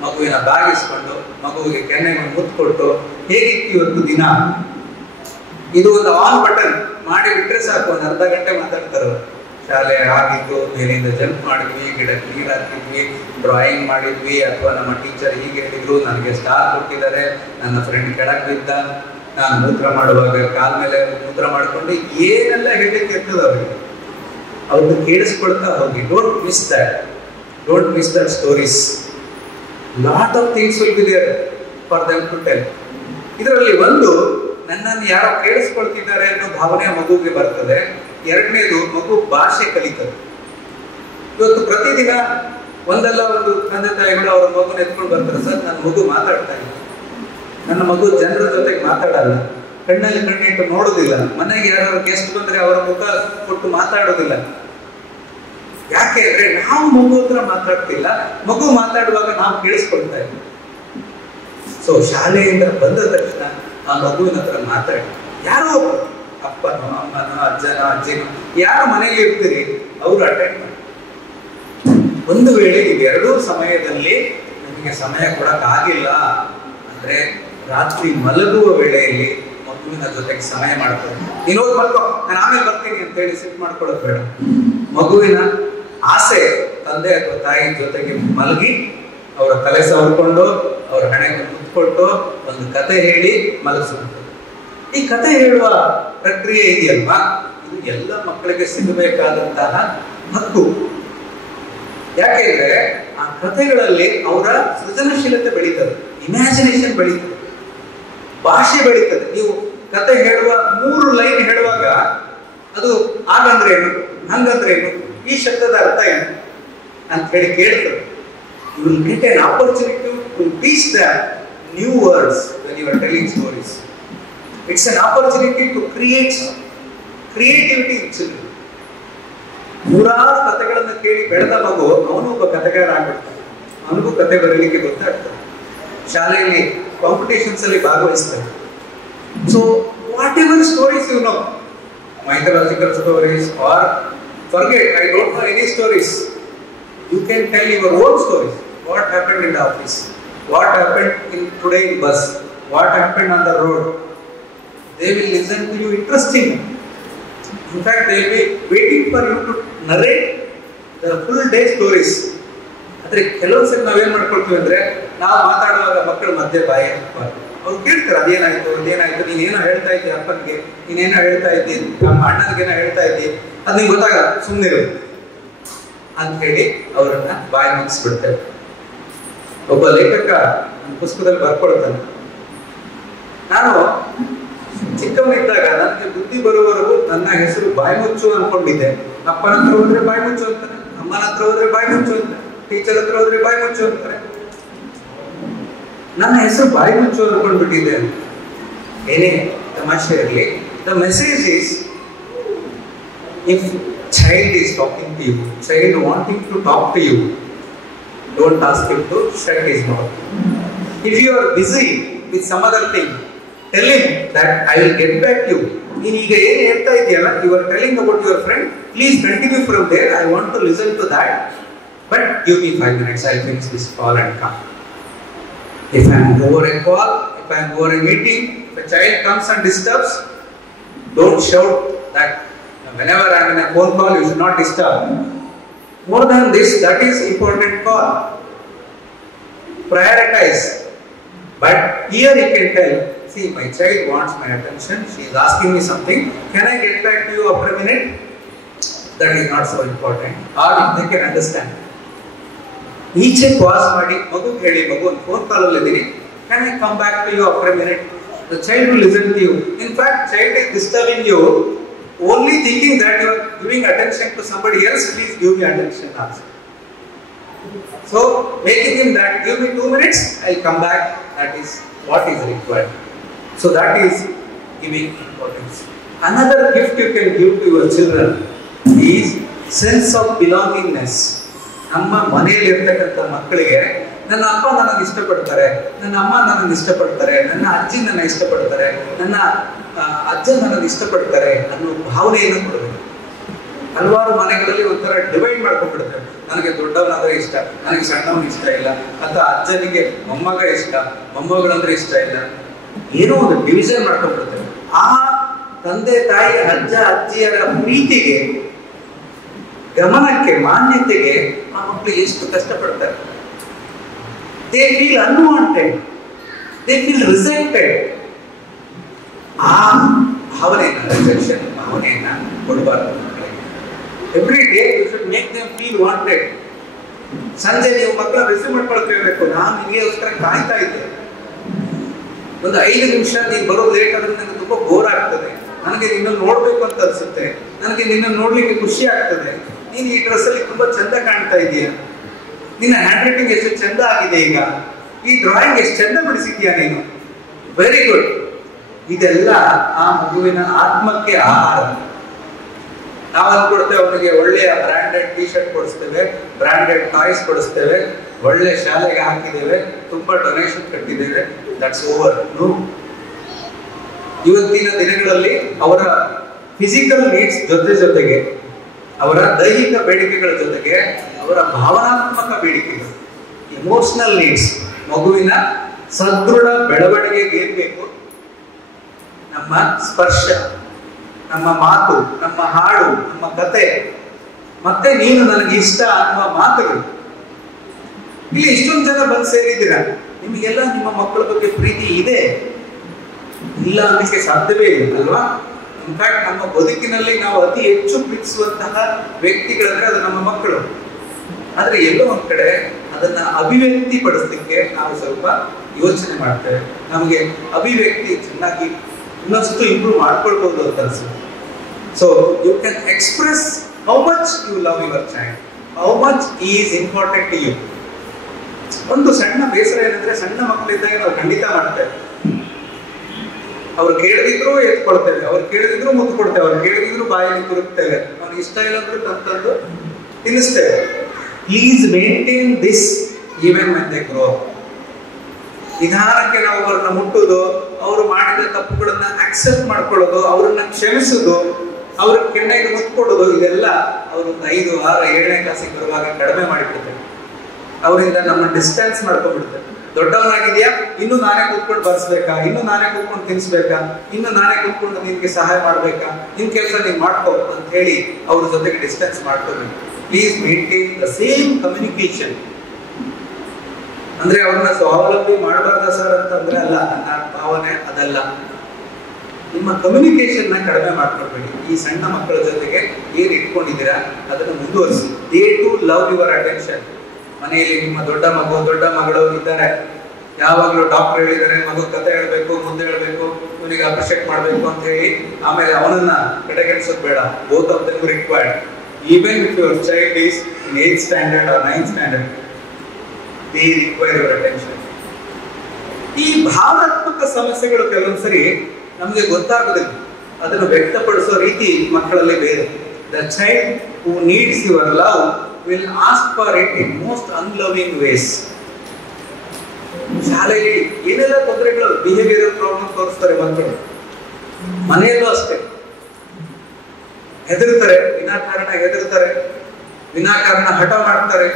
ಮಗುವಿನ ಬಾಗಿಸ್ಕೊಂಡು ಮಗುವಿಗೆ ಕೆನ್ನೆಗೆ ಮುತ್ತು ಕೊಟ್ಟು, ಹೇಗಿತ್ತು ಇವತ್ತು ದಿನ, ಇದು ಒಂದು ಆನ್ ಬಟನ್ ಮಾಡಿ ಬಿಟ್ರೆ ಸಾಕು, ಒಂದು ಅರ್ಧ ಗಂಟೆ ಮಾತಾಡ್ತಾರೆ. ಶಾಲೆ ಆಗಿದ್ದು, ಮೇಲಿಂದ ಜಂಪ್ ಮಾಡಿದ್ವಿ, ಗಿಡಕ್ಕೆ ನೀರು ಹಾಕಿದ್ವಿ, ಡ್ರಾಯಿಂಗ್ ಮಾಡಿದ್ವಿ, ಅಥವಾ ನಮ್ಮ ಟೀಚರ್ ಹೀಗೆ ಹೇಳಿದ್ರು, ನನಗೆ ಸ್ಟಾರ್ ಕೊಟ್ಟಿದ್ದಾರೆ, ನನ್ನ ಫ್ರೆಂಡ್ ಕೆಳಗೆ ಬಿದ್ದ, ನಾನು ಮೂತ್ರ ಮಾಡುವಾಗ ಕಾಲ ಮೇಲೆ ಮೂತ್ರ ಮಾಡ್ಕೊಂಡು, ಏನೆಲ್ಲ ಹೇಳಲಿಕ್ಕೆ ಇರ್ತದೆ ಅವರಿಗೆ, ಅವ್ರದ್ದು ಕೇಳಿಸ್ಕೊಳ್ತಾ ಹೋಗಿ. Don't miss that stories. Lot of things will be there for them to tell. ಇದರಲ್ಲಿ ಒಂದು, ನನ್ನನ್ನು ಯಾರೋ ಕೇಳಿಸ್ಕೊಳ್ತಿದ್ದಾರೆ ಅನ್ನೋ ಭಾವನೆ ಮಗುವಿಗೆ ಬರ್ತದೆ. ಎರಡನೇದು, ಮಗು ಭಾಷೆ ಕಲಿತದೆ. ಇವತ್ತು ಪ್ರತಿದಿನ ಒಂದಲ್ಲ ಒಂದು ತಂದೆ ತಾಯಿಗಳು ಅವರ ಮಗುನ ಎತ್ಕೊಂಡು ಬರ್ತಾರೆ, ಸರ್ ನನ್ನ ಮಗು ಮಾತಾಡ್ತಾ ಇಲ್ಲ, ನನ್ನ ಮಗು ಜನರ ಜೊತೆಗೆ ಮಾತಾಡಲ್ಲ, ಕಣ್ಣಲ್ಲಿ ಕಣ್ಣಿಟ್ಟು ನೋಡುದಿಲ್ಲ, ಮನೆಗೆ ಯಾರು ಗೆಸ್ಟ್ ಬಂದ್ರೆ ಅವರ ಮುಖ ಕೊಟ್ಟು ಮಾತಾಡೋದಿಲ್ಲ. ಯಾಕೆ ಅಂದ್ರೆ ನಾವು ಮಗು ಹತ್ರ ಮಾತಾಡ್ತಿಲ್ಲ, ಮಗು ಮಾತಾಡುವಾಗ ನಾವು ಕೇಳಿಸ್ಕೊಳ್ತಾ ಇದ್ದೀವಿ. ಸೊ ಶಾಲೆಯಿಂದ ಬಂದ ತಕ್ಷಣ ಆ ಮಗುವಿನ ಹತ್ರ ಮಾತಾಡಿ, ಯಾರೋ ಅಪ್ಪನೋ ಅಮ್ಮನೋ ಅಜ್ಜನೋ ಅಜ್ಜಿನೋ ಯಾರು ಮನೆಯಲ್ಲಿ ಇರ್ತೀರಿ ಅವರು ಅಟೆಂಡ್ ಮಾಡಿ. ಒಂದು ವೇಳೆ ಇವೆರಡೂ ಸಮಯದಲ್ಲಿ ನಿಮಗೆ ಸಮಯ ಕೊಡಕ್ಕಾಗಿಲ್ಲ ಅಂದ್ರೆ ರಾತ್ರಿ ಮಲಗುವ ವೇಳೆಯಲ್ಲಿ ಮಗುವಿನ ಜೊತೆಗೆ ಸಮಯ ಮಾಡ್ತಾರೆ. ನೀನು ಹೋಗಿ ಮಲ್ಕೋ, ನಾನು ಆಮೇಲೆ ಬರ್ತೀನಿ ಅಂತ ಹೇಳಿ ಸಿಟ್ ಮಾಡ್ಕೊಳ್ಳೋದು ಬೇಡ. ಮಗುವಿನ ಆಸೆ ತಂದೆ ಅಥವಾ ತಾಯಿ ಜೊತೆಗೆ ಮಲಗಿ ಅವರ ತಲೆ ಸವರ್ಕೊಂಡು ಅವರ ಹಣೆಗೆ ಮುತ್ಕೊಟ್ಟು ಒಂದು ಕತೆ ಹೇಳಿ ಮಲಗಿಸುತ್ತೆ. ಈ ಕತೆ ಹೇಳುವ ಪ್ರಕ್ರಿಯೆ ಇದೆಯಲ್ವಾ, ಇದು ಎಲ್ಲ ಮಕ್ಕಳಿಗೆ ಸಿಗಬೇಕಾದಂತಹ ಹಕ್ಕು. ಯಾಕೆಂದ್ರೆ ಆ ಕಥೆಗಳಲ್ಲಿ ಅವರ ಸೃಜನಶೀಲತೆ ಬೆಳೀತದೆ, ಇಮ್ಯಾಜಿನೇಷನ್ ಬೆಳೀತದೆ, ಭಾಷೆ ಬೆಳೀತದೆ. ನೀವು ಕತೆ ಹೇಳುವ 3 ಲೈನ್ ಹೇಳುವಾಗ ಅದು ಹಾಗಂದ್ರೆ ಏನು, ಹಂಗಂದ್ರೆ ಏನು, ಈ ಶಬ್ದದ ಅರ್ಥ ಏನು ಅಂತ ಹೇಳಿ ಕೇಳ್ತದೆ. You will get an opportunity to teach them new words when you are telling stories. It's an opportunity to create creativity in children. ನೂರಾರು ಕಥೆಗಳನ್ನು ಕೇಳಿ ಬೆಳೆದ ಮಗು ಅವನು ಒಬ್ಬ ಕಥೆಗಾರ ಆಗ್ಬಿಡ್ತಾನೆ, ಅವನಿಗೂ ಕತೆ ಬರಲಿಕ್ಕೆ ಗೊತ್ತಾಗ್ತದೆ. ಶಾಲೆಯಲ್ಲಿ ಕಾಂಪಿಟೇಷನ್ಸ್ ಅಲ್ಲಿ ಭಾಗವಹಿಸ್ತಾರೆ. So whatever stories you know, mythological stories or forget, I don't know any stories, you can tell your own stories. What happened in the office, what happened in today in bus, what happened on the road. They will listen to you interesting. In fact, they will be waiting for you to narrate the full day stories. ಆದರೆ ಕೆಲವು ಸರಿ ನಾವೇನ್ ಮಾಡ್ಕೊಳ್ತೀವಿ ಅಂದ್ರೆ, ನಾವು ಮಾತಾಡುವಾಗ ಮಕ್ಕಳು ಮಧ್ಯೆ ಬಾಯಿ ಹಾಕ್ಬಾರ್ದು. ಅವ್ರು ಕೇಳ್ತಾರೆ, ಅದೇನಾಯ್ತು ಇದೇನಾಯ್ತು, ನೀನೇನೋ ಹೇಳ್ತಾ ಇದ್ದಿ ಅಪ್ಪನಿಗೆ, ನೀನೇನೋ ಹೇಳ್ತಾ ಇದ್ದಿ ನಮ್ಮ ಅಣ್ಣನಿಗೇನೋ ಹೇಳ್ತಾ ಇದ್ದಿ, ಅದು ನಿಮ್ಗೆ ಗೊತ್ತಾಗಲ್ಲ, ಸುಮ್ಮನಿರು ಅಂತ ಹೇಳಿ ಅವರನ್ನ ಬಾಯಿ ಮುಗಿಸ್ಬಿಡ್ತೇವೆ. ಒಬ್ಬ ಲೇಖಕ ಪುಸ್ತಕದಲ್ಲಿ ಬರ್ಕೊಳ್ತಾನೆ, ನಾನು ಚಿಕ್ಕವನಿದ್ದಾಗ ನನಗೆ ಬುದ್ಧಿ ಬರುವವರೆಗೂ ನನ್ನ ಹೆಸರು ಬಾಯಿ ಮುಚ್ಚು ಅನ್ಕೊಂಡಿದ್ದೆ. ಅಪ್ಪನ ಹತ್ರ ಹೋದ್ರೆ ಬಾಯಿ ಮುಚ್ಚು ಅಂತಾನೆ, ಅಮ್ಮನ ಹತ್ರ ಹೋದ್ರೆ ಬಾಯಿ ಮುಚ್ಚು ಅಂತಾನೆ, ಟೀಚರ್ ಹತ್ರ ಹೋದ್ರೆ ಬಾಯಿ ಮುಚ್ಚು ಅಂತಾರೆ. ನನ್ನ ಹೆಸರು ಬಾಯಿ ಮುಚ್ಚು ಅನ್ಕೊಂಡ್ಬಿಟ್ಟಿದ್ದೆ. ಏನೇ ತಮಾಷೆ ಇರಲಿ, the message is, if child is talking to you, child wanting to talk to you, don't ask him to shut his mouth. If you are busy with some other thing, tell him that I will get back to you. ನೀನು ಈಗ ಏನು ಹೇಳ್ತಾ ಇದೆಯಲ್ಲ, you are telling about your friend, please continue from there, I want to listen to that, but give me 5 minutes, I'll finish this call and come. If I am over a call, if I am over a meeting, if a child comes and disturbs, don't shout that whenever I am in a phone call, you should not disturb. More than this, that is important call. Prioritize. But here you can tell, see, my child wants my attention, she is asking me something, can I get back to you after a minute? That is not so important. Or they can understand. ಈಚೆ pass ಮಾಡಿ ಮಗು ಹೇಳಿ, ಮಗು ಒಂದು phone ಕಾಲಲ್ಲಿ ಇದ್ದೀನಿ, can I come back to you after a minute? The child will listen to you. In fact, child is disturbing you, only thinking that you are giving attention to somebody else, please give me attention also. So, making him that, give me 2 minutes, I'll come back, that is what is required. So that is giving importance. Another gift you can give to your children is sense of belongingness. ನಮ್ಮ ಮನೆಯಲ್ಲಿ ಇರ್ತಕ್ಕಂಥ ಮಕ್ಕಳಿಗೆ, ನನ್ನ ಅಪ್ಪ ನನ್ನನ್ನು ಇಷ್ಟಪಡ್ತಾರೆ, ನನ್ನ ಅಮ್ಮ ನನ್ನನ್ನು ಇಷ್ಟಪಡ್ತಾರೆ, ನನ್ನ ಅಜ್ಜಿ ನನ್ನ ಇಷ್ಟಪಡ್ತಾರೆ, ನನ್ನ ಅಜ್ಜ ನನ್ನನ್ನು ಇಷ್ಟಪಡ್ತಾರೆ ಅನ್ನೋ ಭಾವನೆಯನ್ನು ಕೊಡಬೇಕು. ಹಲವಾರು ಮನೆಗಳಲ್ಲಿ ಒಂಥರ ಡಿವೈಡ್ ಮಾಡ್ಕೊಂಡ್ಬಿಡ್ತಾರೆ, ನನಗೆ ದೊಡ್ಡವನಾದ್ರೆ ಇಷ್ಟ, ನನಗೆ ಸಣ್ಣವನು ಇಷ್ಟ ಇಲ್ಲ, ಅಥವಾ ಅಜ್ಜನಿಗೆ ಮೊಮ್ಮಗ ಇಷ್ಟ, ಮೊಮ್ಮಗಳಂದ್ರೆ ಇಷ್ಟ ಇಲ್ಲ, ಏನೋ ಒಂದು ಡಿವಿಷನ್ ಮಾಡ್ಕೊಂಡ್ಬಿಡ್ತಾರೆ. ಆ ತಂದೆ ತಾಯಿ ಅಜ್ಜ ಅಜ್ಜಿಯರ ಪ್ರೀತಿಗೆ, ಗಮನಕ್ಕೆ, ಮಾನ್ಯತೆಗೆ ಆ ಮಕ್ಕಳು ಎಷ್ಟು ಕಷ್ಟಪಡ್ತಾರೆ. They feel unwanted, they feel resented. ಆ ಭಾವನೆಯನ್ನ, ರಿಜೆಕ್ಷನ್ ಭಾವನೆಯನ್ನ ಕೊಡಬಾರ್ದು ಮಕ್ಕಳಿಗೆ. Every day you should make them feel wanted. ಸಂಜೆ ನೀವು ಮಕ್ಕಳ ರಿಸೀವ್ ಮಾಡ್ಕೊಳ್ತಿರ್ಬೇಕು, ನಾನು ನಿಮಗೋಸ್ಕರ ಕಾಯ್ತಾ ಇದ್ದೆ, ಒಂದು 5 ನಿಮಿಷ ನೀನು ಬರೋದು ಲೇಟ್ ಆದ್ರೆ ನನಗೆ ತುಂಬಾ ಬೋರ್ ಆಗ್ತದೆ, ನನಗೆ ನಿನ್ನನ್ನು ನೋಡ್ಬೇಕು ಅಂತ ಅನ್ಸುತ್ತೆ, ನನಗೆ ನಿನ್ನನ್ನು ನೋಡ್ಲಿಕ್ಕೆ ಖುಷಿ ಆಗ್ತದೆ, ನೀನು ಈ ಡ್ರೆಸ್ ಅಲ್ಲಿ ತುಂಬಾ ಚಂದ ಕಾಣ್ತಾ ಇದೀಯ, ನಿನ್ನ ಹ್ಯಾಂಡ್ ರೈಟಿಂಗ್ ಎಷ್ಟು ಚಂದ ಆಗಿದೆ, ಈಗ ಈ ಡ್ರಾಯಿಂಗ್ ಎಷ್ಟು ಚಂದ ಬಿಡಿಸಿದ್ಯಾ ನೀನು, ವೆರಿ ಗುಡ್. ಇದೆಲ್ಲ ಆ ಮಗುವಿನ ಆತ್ಮಕ್ಕೆ ಆಹಾರ. ನಾವು ಅನ್ಕೊಡ್ತೇವೆ ಅವನಿಗೆ ಒಳ್ಳೆಯ ಬ್ರಾಂಡೆಡ್ ಟಿ ಶರ್ಟ್ ಕೊಡಿಸ್ತೇವೆ, ಬ್ರಾಂಡೆಡ್ ಟಾಯ್ಸ್ ಕೊಡಿಸ್ತೇವೆ, ಒಳ್ಳೆ ಶಾಲೆಗೆ ಹಾಕಿದ್ದೇವೆ, ತುಂಬಾ ಡೊನೇಷನ್ ಕಟ್ಟಿದ್ದೇವೆ, ದಟ್ಸ್ ಓವರ್. ನೋ, ಇವತ್ತಿನ ದಿನಗಳಲ್ಲಿ ಅವರ ಫಿಸಿಕಲ್ ನೀಡ್ಸ್ ಜೊತೆಗೆ ಅವರ ದೈಹಿಕ ಬೇಡಿಕೆಗಳ ಜೊತೆಗೆ ಅವರ ಭಾವನಾತ್ಮಕ ಬೇಡಿಕೆಗಳು, ಎಮೋಷನಲ್ ನೀಡ್ಸ್, ಮಗುವಿನ ಸದೃಢ ಬೆಳವಣಿಗೆಗೆ ಏನ್ ಬೇಕು, ನಮ್ಮ ಸ್ಪರ್ಶ, ನಮ್ಮ ಮಾತು, ನಮ್ಮ ಹಾಡು, ನಮ್ಮ ಕತೆ, ಮತ್ತೆ ನೀನು ನನಗೆ ಇಷ್ಟ ಅನ್ನುವ ಮಾತುಗಳು. ಇಲ್ಲಿ ಇಷ್ಟೊಂದು ಜನ ಬಂದು ಸೇರಿದ್ದೀರಾ, ನಿಮಗೆಲ್ಲ ನಿಮ್ಮ ಮಕ್ಕಳ ಬಗ್ಗೆ ಪ್ರೀತಿ ಇದೆ, ಇಲ್ಲ ಅನ್ನಕ್ಕೆ ಸಾಧ್ಯವೇ ಇಲ್ಲ ಅಲ್ವಾ? ಇನ್ಫ್ಯಾಕ್ಟ್ ನಮ್ಮ ಬದುಕಿನಲ್ಲಿ ನಾವು ಅತಿ ಹೆಚ್ಚು ಪ್ರೀತಿಸುವಂತಹ ವ್ಯಕ್ತಿಗಳಂದ್ರೆ ಅದು ನಮ್ಮ ಮಕ್ಕಳು. ಆದ್ರೆ ಎಲ್ಲೋ ಒಂದ್ ಕಡೆ ಅದನ್ನ ಅಭಿವ್ಯಕ್ತಿ ಪಡಿಸ್ಲಿಕ್ಕೆ ನಾವು ಸ್ವಲ್ಪ ಯೋಚನೆ ಮಾಡ್ತೇವೆ. ನಮಗೆ ಅಭಿವ್ಯಕ್ತಿ ಚೆನ್ನಾಗಿ ಇನ್ನಷ್ಟು ಇಂಪ್ರೂವ್ ಮಾಡ್ಕೊಳ್ಬಹುದು ಅಂತ ಅನ್ಸುತ್ತೆ. So you can express how much you love your child, how much is important to you. ಒಂದು ಸಣ್ಣ ಬೇಸರ ಏನಂದ್ರೆ, ಸಣ್ಣ ಮಕ್ಕಳಿದ್ದಾಗ ನಾವು ಖಂಡಿತ ಮಾಡ್ತೇವೆ, ಅವ್ರು ಕೇಳಿದ್ರು ಎತ್ಕೊಳ್ತೇವೆ, ಅವ್ರು ಕೇಳಿದ್ರು ಮುತ್ತು ಕೊಡ್ತೇವೆ, ಅವ್ರು ಕೇಳಿದ್ರು ಬಾಯಲ್ಲಿ ತುರುಕ್ತೇವೆ, ಅವ್ರಿಗೆ ಇಷ್ಟ ಇಲ್ಲ ಅಂದ್ರೆ ತಂದು ತಿನ್ನಿಸ್ತೇವೆ. Please maintain this even when they grow up. ನಿಧಾನಕ್ಕೆ ನಾವು ಅವ್ರನ್ನ ಮುಟ್ಟುದು, ಅವರು ಮಾಡಿದ ತಪ್ಪುಗಳನ್ನ ಅಕ್ಸೆಪ್ಟ್ ಮಾಡ್ಕೊಳ್ಳೋದು, ಅವ್ರನ್ನ ಕ್ಷಮಿಸುದು, ಅವ್ರ ಕೆನ್ನೆಗೆ ಮುತ್ತು ಕೊಡೋದು, ಇದೆಲ್ಲ ಅವ್ರೊಂದು 5, 6, 7ನೇ ಕ್ಲಾಸಿಗೆ ಬರುವಾಗ ಕಡಿಮೆ ಮಾಡಿಬಿಡ್ತೇವೆ. ಅವರಿಂದ ನಮ್ಮ ಡಿಸ್ಟೆನ್ಸ್ ಮಾಡ್ಕೊಂಡ್ಬಿಡ್ತೇವೆ. ದೊಡ್ಡವನಾಗಿದ್ಯಾ, ಇನ್ನು ನಾನೇ ಕೂತ್ಕೊಂಡು ಬರ್ಸ್ಬೇಕಾ, ಇನ್ನು ನಾನೇ ಕೂತ್ಕೊಂಡು ತಿನ್ಸ್ಬೇಕಾ, ಇನ್ನು ನಾನೇ ಕೂತ್ಕೊಂಡು ನಿನ್ಗೆ ಸಹಾಯ ಮಾಡ್ಬೇಕಾ, ನಿನ್ ಕೆಲಸ ನೀನ್ ಮಾಡ್ಕೋ ಅಂತ ಹೇಳಿ ಅವ್ರ ಜೊತೆಗೆ ಡಿಸ್ಟೆನ್ಸ್ ಮಾಡ್ಕೋಬೇಕು. Please maintain the same communication. ಅಂದ್ರೆ ಅವ್ರನ್ನ ಸ್ವಾವಲಂಬಿ ಮಾಡಬಾರ್ದ ಸರ್ ಅಂತಂದ್ರೆ ಅಲ್ಲ, ನನ್ನ ಭಾವನೆ ಅದಲ್ಲ. ನಿಮ್ಮ ಕಮ್ಯುನಿಕೇಶನ್ ನ ಕಡಿಮೆ ಮಾಡ್ಕೊಳ್ಬೇಡಿ. ಈ ಸಣ್ಣ ಮಕ್ಕಳ ಜೊತೆಗೆ ಏನ್ ಇಟ್ಕೊಂಡಿದ್ದೀರಾ ಅದನ್ನು ಮುಂದುವರಿಸಿ. They to love your attention. ಮನೆಯಲ್ಲಿ ನಿಮ್ಮ ದೊಡ್ಡ ಮಗು ದೊಡ್ಡ ಮಗಳು ಇದ್ದಾರೆ, ಯಾವಾಗಲೂ ಡಾಕ್ಟರ್ ಹೇಳಿದ್ದಾರೆ ಮಗು ಕತೆ ಹೇಳ್ಬೇಕು, ಮುದ್ದೆ ಹೇಳ್ಬೇಕು, ಇವನಿಗೆ ಅಪ್ರಿಷಿಯೇಟ್ ಮಾಡಬೇಕು ಅಂತ ಹೇಳಿ ಆಮೇಲೆ ಅವನನ್ನ ಕಡೆಗಣಿಸೋದು ಬೇಡ. Both of them required. Even if your child is in 8th standard or 9th standard, they require your attention. ಈ ಭಾವನಾತ್ಮಕ ಸಮಸ್ಯೆಗಳು ಕೆಲವೊಂದ್ಸರಿ ನಮಗೆ ಗೊತ್ತಾಗೋದಿಲ್ಲ, ಅದನ್ನು ವ್ಯಕ್ತಪಡಿಸೋ ರೀತಿ ಮಕ್ಕಳಲ್ಲಿ ಬೇರೆ. The child who needs your love will ask for it in most unloving ways. ಶಾಲೆಯಲ್ಲಿ ಏನೆಲ್ಲ ತೊಂದರೆಗಳು, ಬಿಹೇವಿಯರ್ ಪ್ರಾಬ್ಲಮ್ ತೋರಿಸ್ತಾರೆ ಮಕ್ಕಳು. ಮನೆಯಲ್ಲೂ ಅಷ್ಟೇ ಹೆದರ್ತಾರೆ, ವಿನಾಕಾರಣ ಹೆದರ್ತಾರೆ, ವಿನಾಕಾರಣ ಹಠ ಮಾಡ್ತಾರೆ,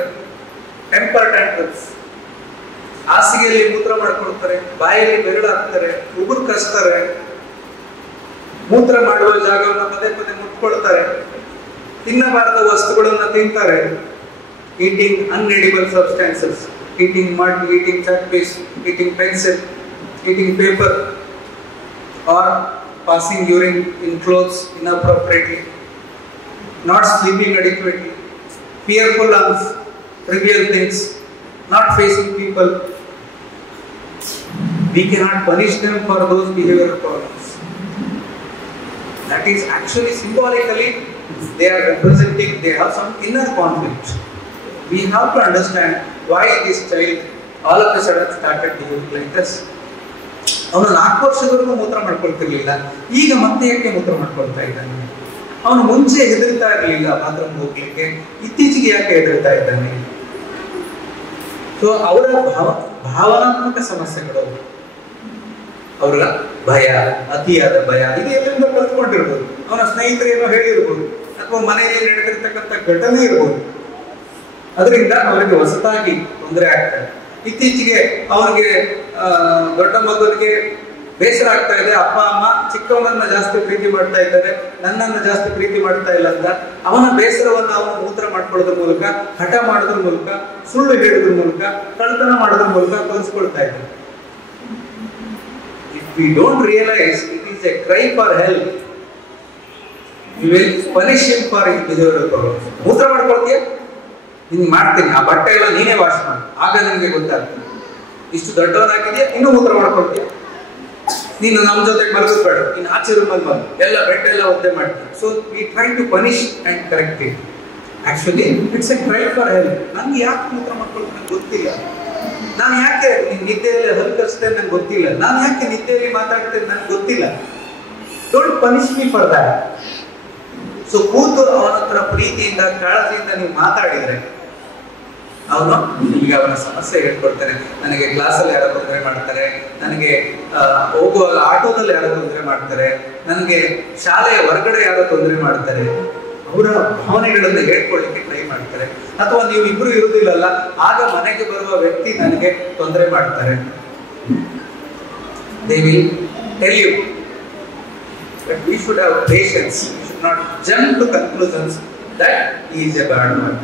ಟೆಂಪರ್ ಟ್ಯಾಂಟ್ರಮ್ಸ್, ಹಾಸಿಗೆಯಲ್ಲಿ ಮೂತ್ರ ಮಾಡ್ಕೊಳ್ತಾರೆ, ಬಾಯಲ್ಲಿ ಬೆರಳು ಹಾಕ್ತಾರೆ, ಉಗುರು ಕಚ್ತಾರೆ, ಮೂತ್ರ ಮಾಡುವ ಜಾಗವನ್ನು ಪದೇ ಪದೇ ಮುಟ್ಕೊಳ್ತಾರೆ, ತಿನ್ನಬಾರದ ವಸ್ತುಗಳನ್ನು ತಿಂತಾರೆ, eating inedible substances, eating mud, eating chalk paste, eating pencil, eating paper, or passing urine in clothes inappropriately, not sleeping adequately, fearful lungs, trivial things, not facing people. We cannot punish them for those behavioral problems. That is actually symbolically they are representing, they have some inner conflict. We have to understand why this child all of a sudden started behaving like this. ಅವನು 4 ವರ್ಷದವರೆಗೂ ಮೂತ್ರ ಮಾಡ್ಕೊಳ್ತಿರ್ಲಿಲ್ಲ, ಈಗ ಮತ್ತೆ ಯಾಕೆ ಮೂತ್ರ ಮಾಡ್ಕೊಳ್ತಾ ಇದ್ದಾನೆ? ಅವನು ಮುಂಚೆ ಹೆದರ್ತಾ ಇರಲಿಲ್ಲ ಬಾತ್ರೂಮ್ ಹೋಗ್ಲಿಕ್ಕೆ, ಇತ್ತೀಚೆಗೆ ಯಾಕೆ ಹೆದರ್ತಾ ಇದ್ದಾನೆ? ಸೊ ಅವರ ಭಾವನಾತ್ಮಕ ಸಮಸ್ಯೆಗಳು, ಅವರ ಭಯ, ಅತಿಯಾದ ಭಯ, ಇದು ಎಲ್ಲಿಂದ ಕಲ್ತ್ಕೊಂಡಿರ್ಬೋದು. ಅವನ ಸ್ನೇಹಿತರೇನೋ ಹೇಳಿರ್ಬೋದು, ಅಥವಾ ಮನೆಯಲ್ಲಿ ನಡೆದಿರ್ತಕ್ಕಂಥ ಘಟನೆ ಇರ್ಬೋದು. ಅದರಿಂದ ಅವರಿಗೆ ಹೊಸದಾಗಿ ತೊಂದರೆ ಆಗ್ತದೆ. ಇತ್ತೀಚೆಗೆ ಅವನಿಗೆ ದೊಡ್ಡ ಮಗನಿಗೆ ಬೇಸರ ಆಗ್ತಾ ಇದೆ, ಅಪ್ಪ ಅಮ್ಮ ಚಿಕ್ಕವನನ್ನ ಜಾಸ್ತಿ ಪ್ರೀತಿ ಮಾಡ್ತಾ ಇದ್ದಾರೆ, ನನ್ನನ್ನು ಜಾಸ್ತಿ ಪ್ರೀತಿ ಮಾಡ್ತಾ ಇಲ್ಲ ಅಂತ ಅವನ ಬೇಸರವನ್ನು ಅವನು ಮೂತ್ರ ಮಾಡ್ಕೊಳ್ಳೋದ್ರ ಮೂಲಕ, ಹಠ ಮಾಡೋದ್ರ ಮೂಲಕ, ಸುಳ್ಳು ಹೇಳೋದ್ರ ಮೂಲಕ, ಕಳ್ತನ ಮಾಡೋದ್ರ ಮೂಲಕ ತೋರಿಸ್ಕೊಳ್ತಾ ಇದ್ದಾರೆ. If we don't realize it is a cry for help, we will punish him for his behavioral problems. ಮೂತ್ರ ಮಾಡ್ಕೊಳ್ತೀಯ, ಹಿಂಗ್ ಮಾಡ್ತೀನಿ, ಆ ಬಟ್ಟೆ ಎಲ್ಲ ನೀನೇ ವಾಶ್ ಮಾಡಿ, ಆಗ ನಿನಗೆ ಗೊತ್ತಾಗ್ತದೆ. ಇಷ್ಟು ದೊಡ್ಡವನಾಗಿದೆಯಾ, ಇನ್ನೂ ಮೂತ್ರ ಮಾಡ್ಕೊಳ್ತೀಯ, ನೀನು ನಮ್ಮ ಜೊತೆಗೆ ಬರೋದು ಬೇಡ, ನೀನು ಆಚೆ ರೂಮಲ್ಲಿ ಬಂದು ಎಲ್ಲ ಬೆಡ್ ಎಲ್ಲ ಒದ್ದೆ ಮಾಡ್ತೀಯ. So we try to punish and correct it. Actually it's a cry for help. ನನಗೆ ಯಾಕೆ ಮೂತ್ರ ಮಾಡ್ಕೊಳ್ತೀನಿ ನಂಗೆ ಗೊತ್ತಿಲ್ಲ, ನಾನು ಯಾಕೆ ನಿದ್ದೆಯಲ್ಲಿ ಹಲ್ಕರಿಸ್ತೇನೆ ನಂಗೆ ಗೊತ್ತಿಲ್ಲ, ನಾನು ಯಾಕೆ ನಿದ್ದೆಯಲ್ಲಿ ಮಾತಾಡ್ತೇನೆ ನಂಗೆ ಗೊತ್ತಿಲ್ಲ. Don't punish me for that. So ಕೂತು ಅವನ ಹತ್ರ ಪ್ರೀತಿಯಿಂದ ಕಾಳಜಿಯಿಂದ ನೀವು ಮಾತಾಡಿದ್ರೆ ಅವನು ಈಗ ಅವನ ಸಮಸ್ಯೆ ಹೇಳ್ಕೊಡ್ತಾನೆ. ನನಗೆ ಕ್ಲಾಸಲ್ಲಿ ಯಾರೋ ತೊಂದರೆ ಮಾಡ್ತಾರೆ, ನನಗೆ ಹೋಗುವಾಗ ಆಟೋದಲ್ಲಿ ಯಾರೋ ತೊಂದರೆ ಮಾಡ್ತಾರೆ, ನನಗೆ ಶಾಲೆಯ ಹೊರಗಡೆ ಯಾರೋ ತೊಂದರೆ ಮಾಡ್ತಾರೆ, ಅವರ ಭಾವನೆಗಳನ್ನು ಹೇಳ್ಕೊಳ್ಳಿಕ್ಕೆ ಟ್ರೈ ಮಾಡ್ತಾರೆ. ಅಥವಾ ನೀವು ಇಬ್ರು ಇರುವುದಿಲ್ಲಲ್ಲ, ಆಗ ಮನೆಗೆ ಬರುವ ವ್ಯಕ್ತಿ ನನಗೆ ತೊಂದರೆ ಮಾಡ್ತಾರೆ. They will tell you that we should have patience. We should not jump to conclusions that he is a bad man.